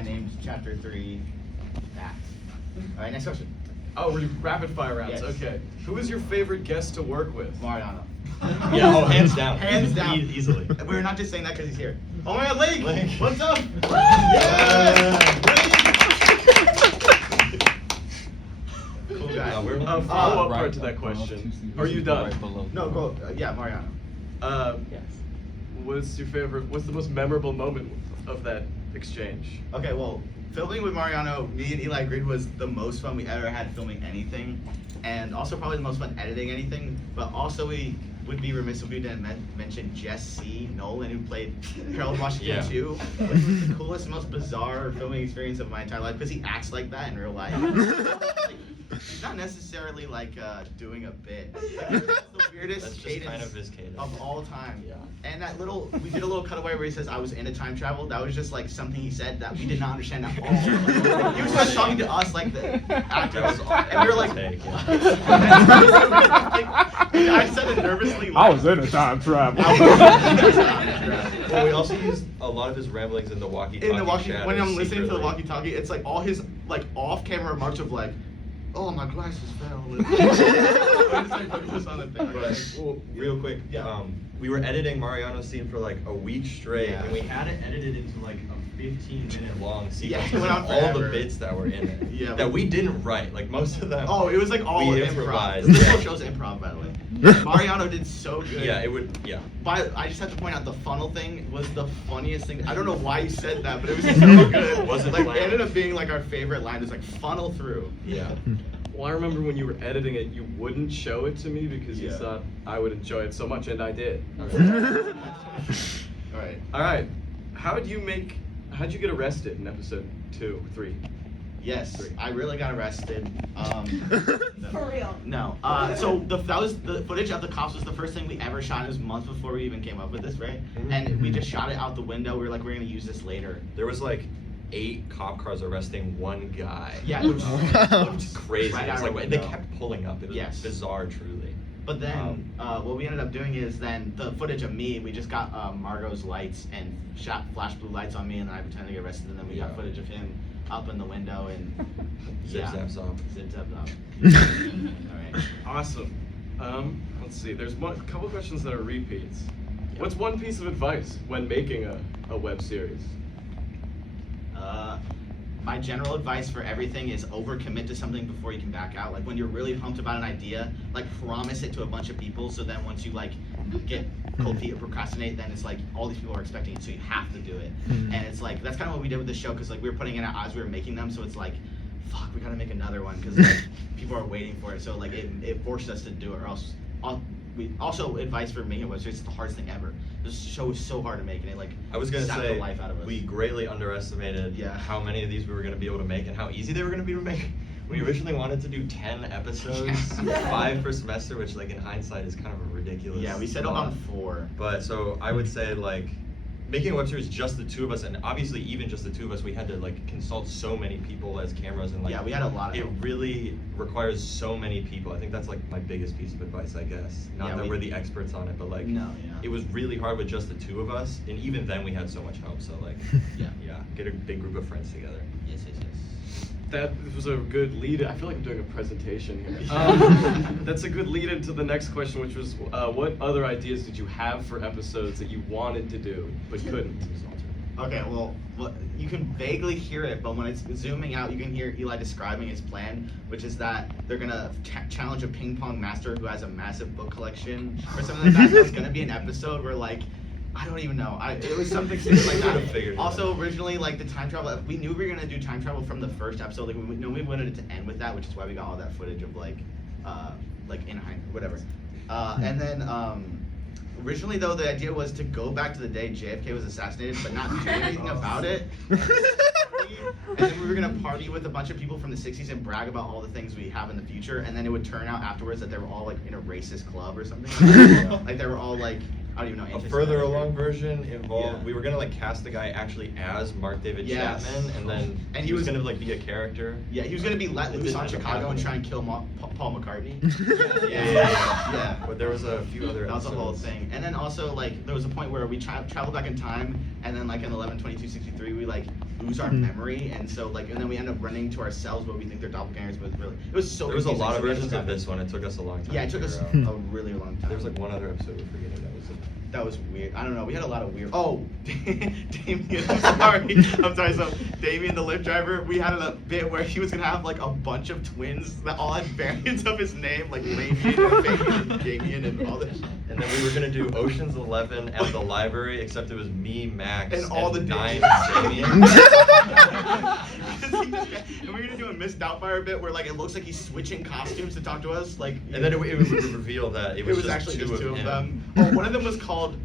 my name's Chapter 3. That. All right, next question. Oh, we're rapid fire rounds. Yes. Okay. Who is your favorite guest to work with? Mariano. Yeah, oh, hands down. Hands down. Easily. We're not just saying that because he's here. Oh my God, Lake! What's up? Cool guy. Follow-up part to that question. Are you done? No, go. Yeah, Mariano. Yes. What's the most memorable moment of that exchange? Okay, well, filming with Mariano, me and Eli agreed was the most fun we ever had filming anything, and also probably the most fun editing anything. But also we would be remiss if we didn't mention Jess C. Nolan, who played Harold Washington 2, which was the coolest, most bizarre filming experience of my entire life because he acts like that in real life. He's not necessarily like doing a bit. Like, it's the weirdest That's just cadence, kind of his cadence of all time. Yeah. And that we did a little cutaway where he says I was in a time travel. That was just like something he said that we did not understand at all. He was just talking to us like the actors, and we were like, I said it nervously. I was in a time travel. Well, we also used a lot of his ramblings in the walkie-talkie. When I'm listening to the secretly. walkie-talkie, it's like all his like off-camera remarks of like, oh my glasses fell. Well, real quick, we were editing Mariano's scene for like a week straight, and we had it edited into like a 15-minute long sequence. it went on all forever. the bits that were in it. Yeah, that we didn't write. Like most of them. Oh, it was like all we improv. improvised. This Yeah. whole show's improv, by the way. Mariano did so good. Yeah, it would. Yeah. But I just have to point out the funnel thing was the funniest thing. I don't know why you said that, but it was so good. It wasn't like planned. it ended up being like our favorite line. It was like funnel through. Yeah. Well, I remember when you were editing it, you wouldn't show it to me because you thought I would enjoy it so much, and I did. All right. All right. How'd you get arrested in episode 2, 3? Yes, I really got arrested. No. For real. No. So that was the footage of the cops was the first thing we ever shot. It was months before we even came up with this, right? And we just shot it out the window. We were like, we're gonna use this later. There was like 8 cop cars arresting one guy. Yeah, it was Crazy. Right It was out our like they window. kept pulling up. It was bizarre, truly. But then what we ended up doing is then the footage of me, we just got Margot's lights and shot flash blue lights on me, and then I pretended to get arrested, and then we got footage of him up in the window and Zip zaps off. Zip zaps off. All right. Awesome. Let's see. There's a couple questions that are repeats. What's one piece of advice when making a web series? My general advice for everything is overcommit to something before you can back out. Like when you're really pumped about an idea, like promise it to a bunch of people, so then once you like get cold feet or procrastinate, then it's like all these people are expecting it, so you have to do it. And it's like that's kind of what we did with the show, because like we were putting it out as we were making them, so it's like, fuck, we gotta make another one because like people are waiting for it. So like it forced us to do it, or else. We also advice for making a web series is the hardest thing ever. This show is so hard to make, and it like I was gonna sapped say the life out of us. we greatly underestimated how many of these we were gonna be able to make and how easy they were gonna be to make. We originally wanted to do 10 episodes, 5 per semester, which like in hindsight is kind of a ridiculous. Yeah, we settled on 4. But so I would say like making a web series just the 2 of us, and obviously even just the 2 of us, we had to like consult so many people as cameras, and like we had a lot of it help. really requires so many people. I think that's like my biggest piece of advice, I guess. Not that we're the experts on it, but like it was really hard with just the 2 of us, and even then we had so much help. So like get a big group of friends together. Yes. That was a good lead. I feel like I'm doing a presentation here. That's a good lead into the next question, which was, what other ideas did you have for episodes that you wanted to do but couldn't? Okay, well, you can vaguely hear it, but when it's zooming out, you can hear Eli describing his plan, which is that they're gonna challenge a ping pong master who has a massive book collection or something like that. There's gonna be an episode where like, I don't even know. It was something serious like that. Also, originally, like the time travel, we knew we were gonna do time travel from the first episode. Like we knew we wanted it to end with that, which is why we got all that footage of like in whatever. And then originally though, the idea was to go back to the day JFK was assassinated, but not do anything about it. And then we were gonna party with a bunch of people from the '60s and brag about all the things we have in the future. And then it would turn out afterwards that they were all like in a racist club or something. Like they were all like. I don't even know. A further along version involved. We were gonna like cast the guy actually as Mark David Chapman, and then he was gonna like be a character. Yeah, he was gonna be let loose on Chicago and try and kill Paul McCartney. Yeah. But there was a few other. That was the whole thing, and then also like there was a point where we traveled back in time, and then like in 11/22/63 we like lose our memory, and so like, and then we end up running to ourselves what we think they're doppelgangers, but really, it was so. There was a confusing, lot of so we versions had of to this one. It took us a long time. Yeah, it to took us figure out. a really long time. There was like one other episode we're forgetting That was weird. I don't know. We had a lot of weird. Oh, Damien. I'm sorry. So Damien, the Lyft driver, we had a bit where he was gonna have like a bunch of twins that all had variants of his name, like Ramian and Fabian and Damien and all this. And then we were gonna do Ocean's 11 at the library, except it was me, Max, And all the 9 Damien. Damien. And we were gonna do a Miss Doubtfire bit where like it looks like he's switching costumes to talk to us, like. And then it would reveal that it was, just actually two just two of of him. them. Oh, one of them was called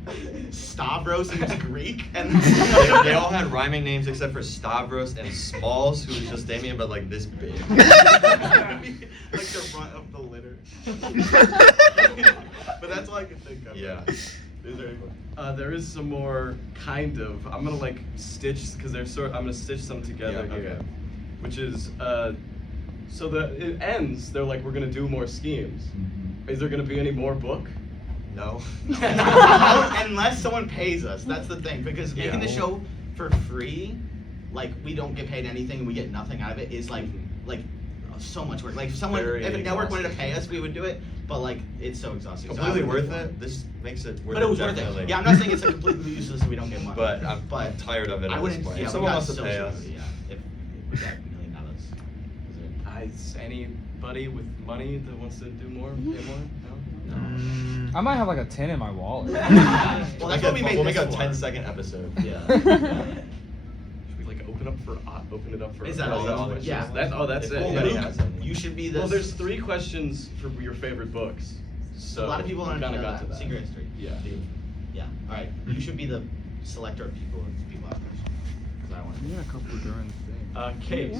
Stavros and it was Greek, and They all had rhyming names except for Stavros and Smalls, who was just Damien, but like this big. like the runt of the litter. But that's all I can think of. Yeah. Is there any There is some more kind of. I'm gonna like stitch because they're sort. I'm gonna stitch some together Yeah, here, okay. which is so it ends. They're like, we're gonna do more schemes. Is there gonna be any more book? No. Unless someone pays us, that's the thing. Because making the Yeah. show for free, like we don't get paid anything and we get nothing out of it, is like so much work. Like if someone, Very if a network wanted to exhausting. pay us, we would do it. But like it's so exhausting. So I Completely wouldn't worth want it. This makes it worth But it was worth definitely. it. Yeah, I'm not saying it's like completely useless and we don't get money. But I'm tired of it I at this wouldn't. point. Yeah, If we someone got wants to so pay short us. of it, yeah, if we got $1 million. Is anybody with money that wants to do more? Pay more? No. I might have like a 10 in my wallet. Well, that's what we made We'll this make a for. 10-second episode. Yeah. Should we like open it up for? Is that all? questions? Yeah. That's If it. anybody Yeah. has any. You should be the. Well, there's 3 questions for your favorite books. So a lot of people don't kind know of got that. to that. Secret history. Yeah. Yeah. All right. You should be the selector of people if people have questions. Because I want You got a couple during the thing. Kate.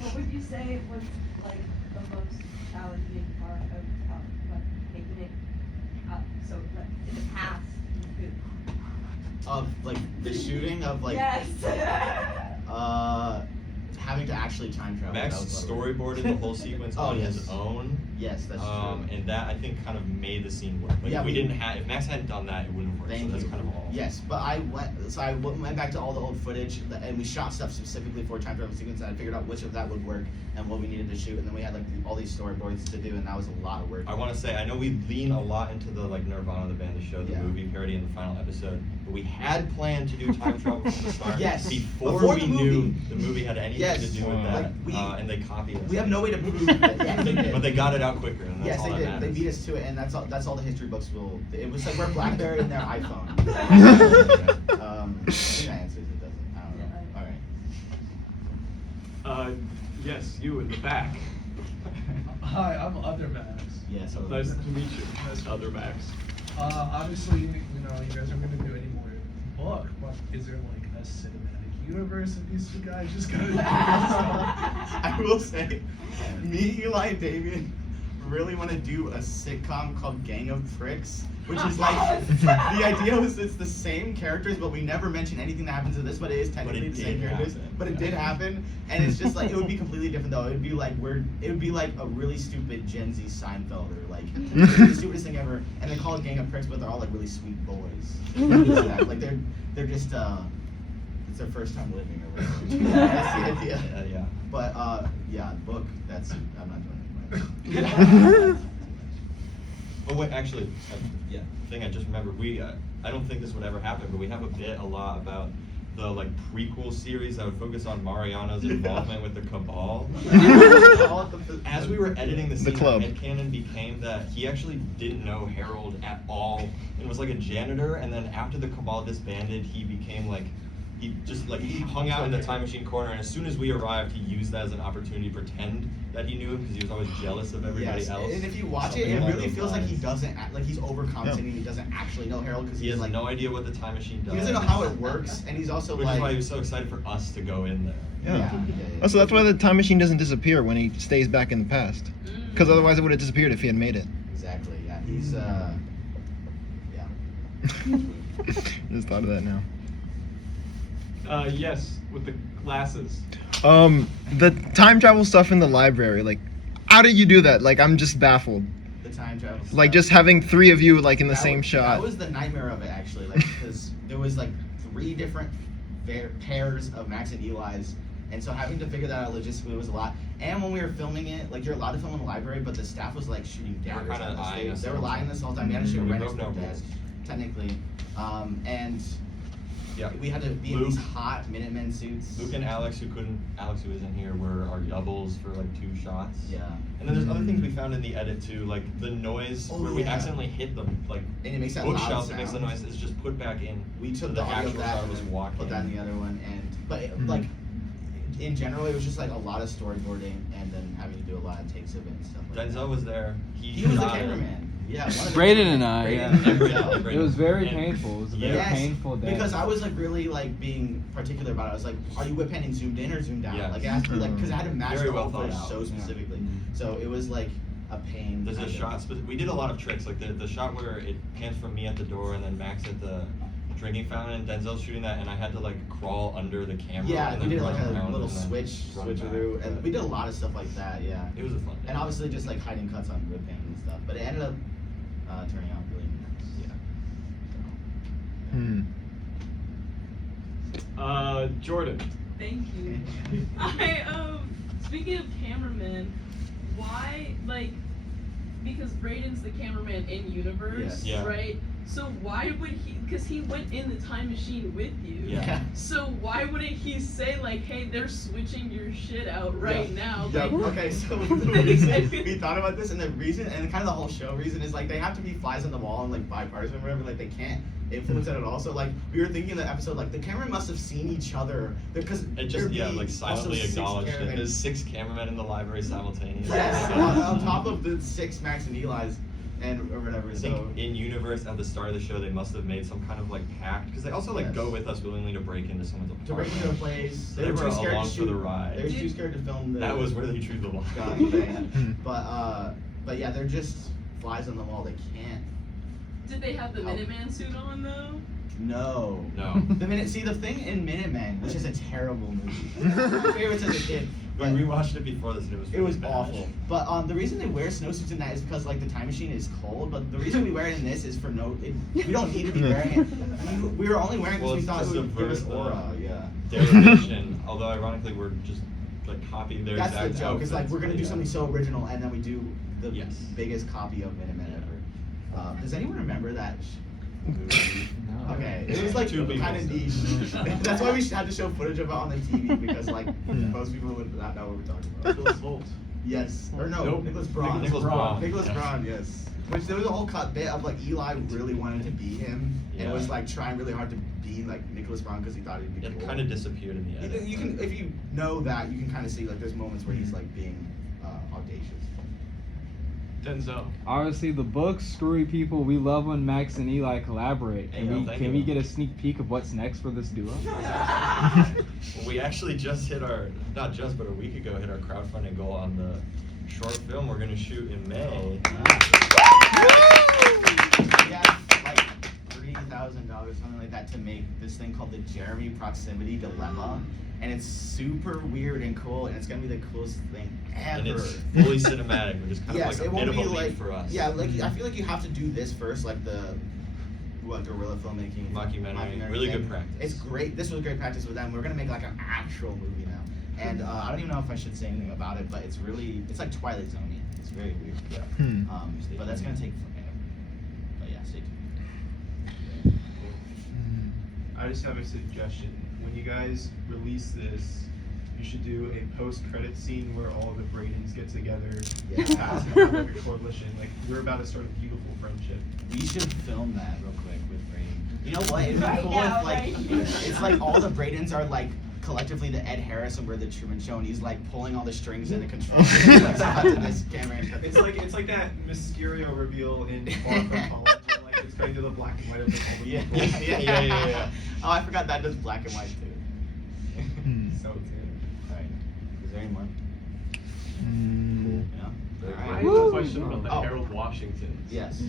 What would you say was like the most challenging part of like making it so like in the past you could Of like the shooting of like. yes. Having to actually time travel. Max that was a lot of work. storyboarded the whole sequence Oh, on yes. his own. Yes, that's true. And that I think kind of made the scene work. Like Yeah, if we we- didn't have, if Max hadn't done that, it wouldn't have worked. Thank So that's you. kind of all. Yes, but I went back to all the old footage and we shot stuff specifically for time travel sequence and I figured out which of that would work and what we needed to shoot and then we had like all these storyboards to do and that was a lot of work. I want to say I know we lean a lot into the like Nirvana the band, the show, the Yeah. movie parody in the final episode, but we had planned to do time travel from the start. Yes. Before Before we the knew movie. the movie had anything Yes. to do with that, Like, and they copied us. We have no way to prove that. Yeah, they did. But they got it out quicker, and that's Yes, all they that did. matters. They beat us to it, and that's all the history books will. It was like we're BlackBerry and their iPhone. I think that answers it, doesn't it? I don't know. All right. Yes, you in the back. Hi, I'm Other Max. Yeah. So Nice to meet you. Nice to Other meet you. Max. Obviously, you guys aren't going to do any more book, but is there like a cinematic universe of these two guys just kind of doing stuff? I will say, me, Eli, and Damien really want to do a sitcom called Gang of Pricks, which is like the idea was it's the same characters, but we never mention anything that happens in this, but it is technically it the same did characters. happen. But it did happen, and it's just like it would be completely different though. It would be like a really stupid Gen Z Seinfeld or like the stupidest thing ever, and they call it Gang of Pricks, but they're all like really sweet boys. Like they're just it's their first time living or whatever. That's the idea. Yeah. But yeah, book. That's I'm not doing it. But wait, actually, thing I just remembered, I don't think this would ever happen, but we have a lot about the like prequel series that would focus on Mariano's involvement with the Cabal. As we were editing the scene, club. headcanon became that he actually didn't know Harold at all and was like a janitor, and then after the Cabal disbanded, he became like he hung out in the time machine corner, and as soon as we arrived, he used that as an opportunity to pretend that he knew him because he was always jealous of everybody Yes, else. and if you watch Something it, it along really those feels like he lines. doesn't act, like he's overcompensating. He doesn't actually know Harold because He he's has like no idea what the time machine does. he doesn't know how it works, and he's also Which like is why he was so excited for us to go in there. Yeah. Oh, so that's why the time machine doesn't disappear when he stays back in the past. Because otherwise it would have disappeared if he had made it. Exactly. Yeah. He's yeah. Just thought of that now. Yes, with the glasses. The time travel stuff in the library, like, how did you do that? Like, I'm just baffled. The time travel. Like, stuff. just having 3 of you, like, in the That same was, shot. That was the nightmare of it, actually. Like, because there was like 3 different pairs of Max and Eli's, and so having to figure that out logistically was a lot. And when we were filming it, like you're allowed to film in the library, but the staff was like shooting daggers at us. They were lying this whole time. We had to shoot right next to their desk, technically, and yeah, we had to be in these hot Minutemen suits. Luke and Alex, who isn't here, were our doubles for like 2 shots. Yeah. And then there's other things we found in the edit too, like the noise where we accidentally hit them, like and it makes that loud bookshelves. sound. It makes the noise. It's just put back in. We took the the audio of actual that sound was and walking. put that in the other one, like in general, it was just like a lot of storyboarding and then having to do a lot of takes of it and stuff like that. Denzel was there. He was the cameraman. Yeah, Braden and I, yeah. It was very painful. It was a very Yes, painful day. because I was like really like being particular about it. I was like, are you whip panning zoomed in or zoomed out? Yes. Like it has to be like, because I had to match Very the well whole footage thought out. so specifically. So it was like a pain. There's a shot, we did a lot of tricks, like the shot where it pans from me at the door and then Max at the drinking fountain, and Denzel's shooting that, and I had to like crawl under the camera. Yeah, and we then did like run a around little and then run switcheroo, back. and we did a lot of stuff like that. Yeah. It was a fun day. And obviously just like hiding cuts on whip panning and stuff, but it ended up turning out really nice. Hmm. Jordan. Thank you. Speaking of cameramen, why, like, because Braden's the cameraman in universe, Yes. Yeah. right? So why would he, because he went in the time machine with you. Yeah. So why wouldn't he say like, hey, they're switching your shit out right now? Yeah. Like, Okay, so the reason we thought about this, and the reason, and kind of the whole show reason, is like they have to be flies on the wall and like bipartisan or whatever. Like they can't influence it at all. So like we were thinking in the episode, like the cameramen must have seen each other because It just like silently acknowledged it. There's 6 cameramen in the library simultaneously. Yes, on top of the 6 Max and Eli's. And or whatever. I So think in universe at the start of the show they must have made some kind of like pact, because they also like go with us willingly to break into someone's apartment. to break into a place, So they were too scared along to for shoot. the ride. They were too scared to film the. That was where they drew the line. gun thing. But yeah, they're just flies on the wall. They can't. did they have the Minuteman suit on though? No. No. The thing in Minutemen, which is a terrible movie. My favorites as a kid. We rewatched it before this and it was It was really bad. awful. But the reason they wear snowsuits in that is because like the time machine is cold. But the reason we wear it in this is for we don't need to be wearing it. We were only wearing it because we thought it would give us aura. Yeah. Derivation, although ironically we're just like copying their That's exact the joke. It's like outfits, we're gonna but do yeah. something so original, and then we do the Yes. biggest copy of Minutemen ever. Does anyone remember that movie? No. Okay, it was like Two people kind of said. niche. That's why we had to show footage of it on the TV because like most people would not know what we're talking about. Nicholas Holt. Yes, or no, Nope. Nicholas Braun. Nicholas Braun. Nicholas Yes. Braun, yes. Which there was a whole cut bit of like Eli really wanted to be him and Yeah. was like trying really hard to be like Nicholas Braun because he thought he'd be It cool. kind of disappeared in the edit. You can, if you know that, you can kind of see like there's moments where he's like being audacious. Denzel. Obviously, the books, Screwy People. We love when Max and Eli collaborate. Hey, Can yo, we thank can you. we get a sneak peek of what's next for this duo? Well, we actually just hit not just, but a week ago, hit our crowdfunding goal on the short film we're going to shoot in May. We had like $3,000, something like that, to make this thing called the Jeremy Proximity Dilemma, and it's super weird and cool, and it's gonna be the coolest thing ever. And it's fully cinematic, which is kind Yes, of like it a won't bit of be a leap like for us. Yeah, like I feel like you have to do this first, like the guerrilla filmmaking Mockumentary. Really thing. good practice. It's great. This was great practice with them. We're gonna make like an actual movie now, and I don't even know if I should say anything about it, but it's like Twilight Zone-y. It's very weird. Yeah. But that's gonna take forever. But yeah, stay tuned. I just have a suggestion. When you guys release this, you should do a post-credit scene where all the Bradens get together, Yeah. and have like a coalition. Like we're about to start a beautiful friendship. We should film that real quick with Braden. You know what? It'd be Right cool now, if like right? it's like all the Bradens are like collectively the Ed Harris and we're the Truman Show, and he's like pulling all the strings in the control. To this camera. It's like that Mysterio reveal in Far From Home. Where, like it's going to the black and white of the whole Yeah. Yeah. Oh, I forgot that does black and white too. So good. Alright. Is there any more? Cool. Yeah. Very Alright. I have a question about the Oh. Harold Washingtons. Yes.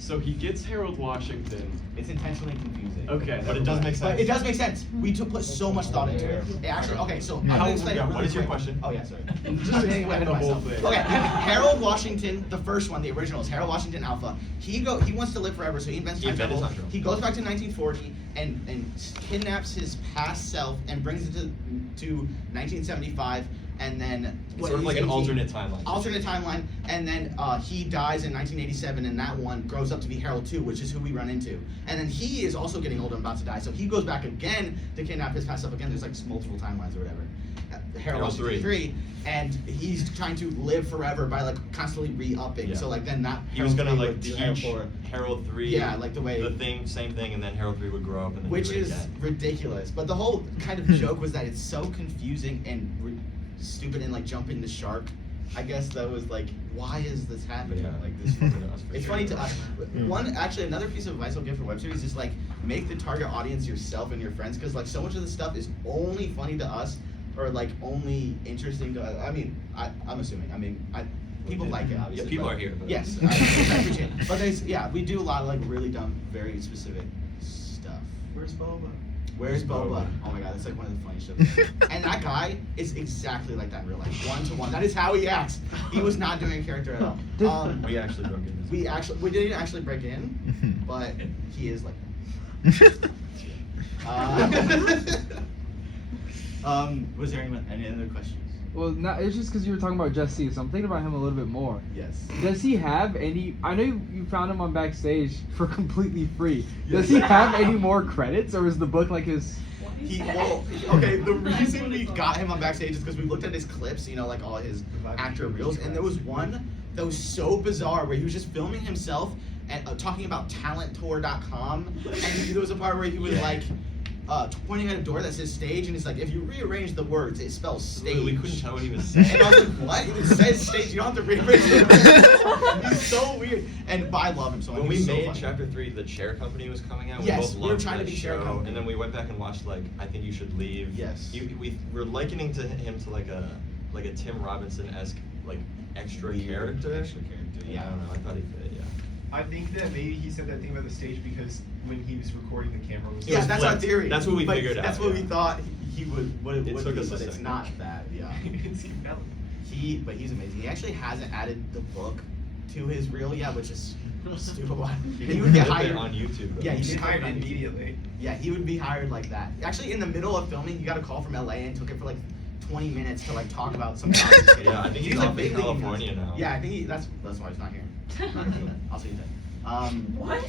So he gets Harold Washington. It's intentionally confusing. Okay, But it does make sense. But it does make sense. We put so much thought into it. It actually, okay, so I'm gonna explain it What really is your quick. question? Oh yeah, sorry. Just I'm getting explain ahead of the whole myself. thing. Okay, Harold Washington, the first one, the original is Harold Washington Alpha. He wants to live forever, so he invents He time invented travel. time travel. He goes back to 1940 and kidnaps his past self and brings it to 1975, and then It's sort of like an alternate timeline. Alternate timeline, and then he dies in 1987, and that one grows up to be Harold 2, which is who we run into. And then he is also getting older and about to die, so he goes back again to kidnap his past self again. There's like multiple timelines or whatever. Harold Washington 3, and he's trying to live forever by like constantly re-upping. Yeah. So like then that He was gonna Harold 3 like would do teach Harold 4. Harold 3 Yeah, like the way- same thing, and then Harold 3 would grow up and then Which do it is again. ridiculous. But the whole kind of joke was that it's so confusing and stupid and like jumping the shark. I guess that was like, why is this happening? Yeah. Like this. Funny to us, for It's sure. funny to us. Another piece of advice I'll give for web series is like make the target audience yourself and your friends, because like so much of the stuff is only funny to us or like only interesting to us. I mean, I'm assuming. I mean, people like it obviously. Yeah, people but- are here. But Yes, I appreciate it. But we do a lot of like really dumb, very specific stuff. Where's Boba? Where's Boba? Oh my god, that's like one of the funniest shows. And that guy is exactly like that in real life, 1-to-1. That is how he acts. He was not doing a character at all. we actually broke in. We didn't actually break in, but he is like that. Was there any other questions? Well, it's just because you were talking about Jesse, so I'm thinking about him a little bit more. Yes. Does he have any? I know you found him on Backstage for completely free. Does he have any more credits, or is the book like his? Okay, the reason we got him on Backstage is because we looked at his clips, you know, like all his actor reels, and there was one that was so bizarre where he was just filming himself and talking about talenttour.com, and there was a part where he was like pointing at a door that says stage, and he's like, if you rearrange the words, it spells stage. We couldn't tell what he was saying. And I was like, what? It says stage, you don't have to rearrange the words. He's so weird. But I love him so much. When we He's so made funny. Chapter 3, the Chair Company was coming out. Yes, we we were both trying loved to that be Chair show, Company. and then we went back and watched like I Think You Should Leave. Yes. We were likening him to like a Tim Robinson-esque like extra character. Extra character, Yeah, I don't know. I thought he fit. Yeah. I think that maybe he said that thing about the stage because when he was recording, the camera was. Yeah, was that's our flipped. theory. That's what we But figured out, That's what we yeah. thought he would. What it It would took be, us a but it's second. not that. Yeah. But he's amazing. He actually hasn't added the book to his reel yet, which is stupid. He would get Put it hired on YouTube. Though. Yeah, He he did hired on YouTube. immediately. Yeah, he would be hired like that. Actually, in the middle of filming, he got a call from LA and took it for like 20 minutes to like talk about some. Yeah, I think he's like off in vaguely California nuts. now. Yeah, I think that's why he's not here. I'll see you then. What?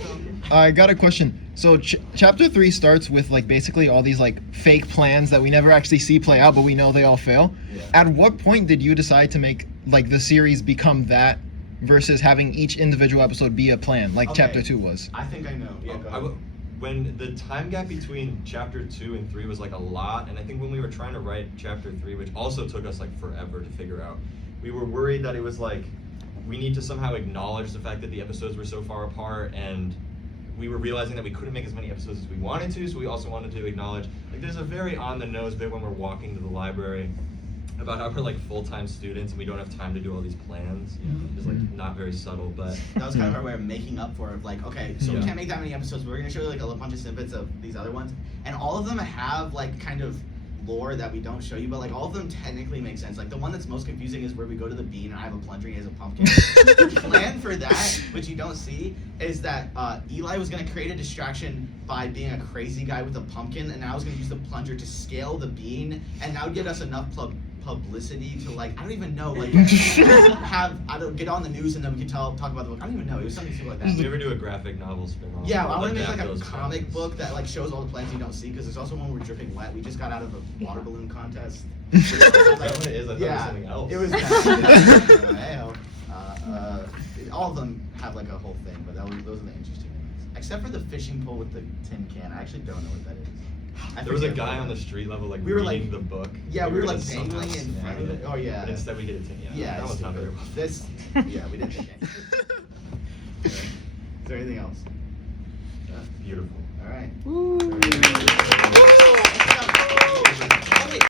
I got a question. So chapter 3 starts with like basically all these like fake plans that we never actually see play out, but we know they all fail. Yeah. At what point did you decide to make like the series become that versus having each individual episode be a plan like Okay. chapter 2 was? I think I know. Yeah, go ahead. When the time gap between chapter 2 and 3 was like a lot, and I think when we were trying to write chapter 3, which also took us like forever to figure out, we were worried that it was like we need to somehow acknowledge the fact that the episodes were so far apart, and we were realizing that we couldn't make as many episodes as we wanted to, so we also wanted to acknowledge, like there's a very on the nose bit when we're walking to the library about how we're like full-time students and we don't have time to do all these plans. It's like not very subtle, but That was kind of our way of making up for it. Like, okay, so we Yeah. can't make that many episodes, but we're gonna show you like a bunch of snippets of these other ones, and all of them have like kind of lore that we don't show you, but like all of them technically make sense. Like the one that's most confusing is where we go to the bean and I have a plunger and he has a pumpkin. The plan for that, which you don't see, is that Eli was gonna create a distraction by being a crazy guy with a pumpkin, and I was gonna use the plunger to scale the bean, and that would get us enough publicity to like I don't even know like get on the news and then we can talk about the book. I don't even know. It was something stupid like that. did we ever do a graphic novel spin-off? Yeah, I Or, want to make adapt like a those comic plans? book that like shows all the plans you don't see, because there's also one where we're dripping wet. We just got out of a water balloon contest. Is that what it is? I thought it was Yeah, something else. it was that. Hey-ho. All of them have like a whole thing, but those are the interesting ones. Except for the fishing pole with the tin can. I actually don't know what that is. There was a forget guy what on that the is. street level like We were, reading like- the book. Yeah, we were like gonna somehow dangling in front snag of it. Oh yeah. But instead we get a tin. Yeah, that it's was not very stupid. well. Yeah, we didn't think anything.